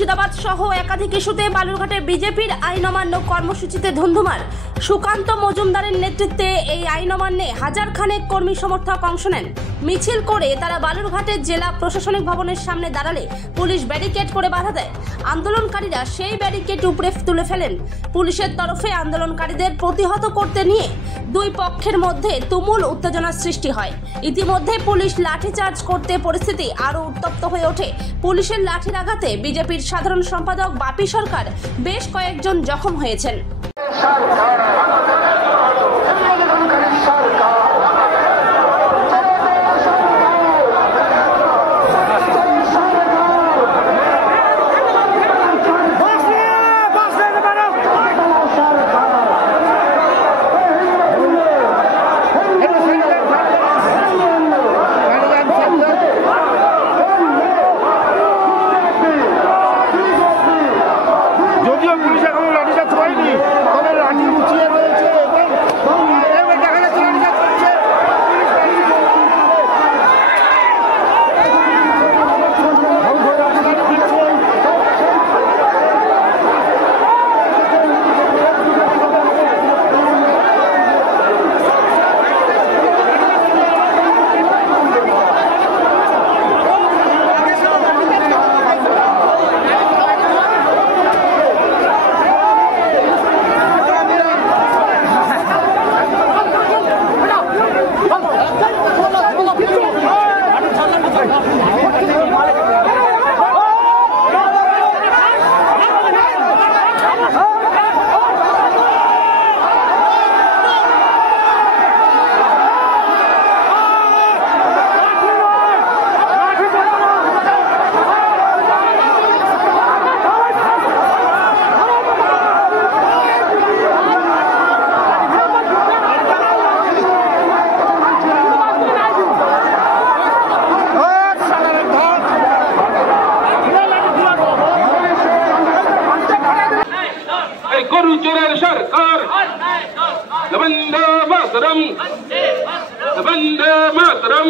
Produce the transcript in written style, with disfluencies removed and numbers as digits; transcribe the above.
মুর্শিদাবাদ সহ একাধিক ইস্যুতে বালুরঘাটে বিজেপির আইন অমান্য কর্মসূচিতে ধুন্ধুমার। সুকান্ত মজুমদারের নেতৃত্বে এই আইন অমান্যে হাজার খানেক কর্মী সমর্থক অংশ নেন। মিছিল করে তারা বালুরঘাটের জেলা প্রশাসনিক ভবনের সামনে দাঁড়ালে পুলিশ ব্যারিকেড করে বাধা দেয়। আন্দোলনকারীরা সেই ব্যারিকেড উপড়ে তুলে ফেলেন। পুলিশের তরফে আন্দোলনকারীদের প্রতিহত করতে নিয়ে দুই পক্ষের মধ্যে তুমুল উত্তেজনার সৃষ্টি হয়। ইতিমধ্যে পুলিশ লাঠিচার্জ করতে পরিস্থিতি আরও উত্তপ্ত হয়ে ওঠে। পুলিশের লাঠির আঘাতে বিজেপির সাধারণ সম্পাদক বাপি সরকার বেশ কয়েকজন জখম হয়েছেন। চোরের সরকার বন্দে মাতরম বন্দে মাতরম।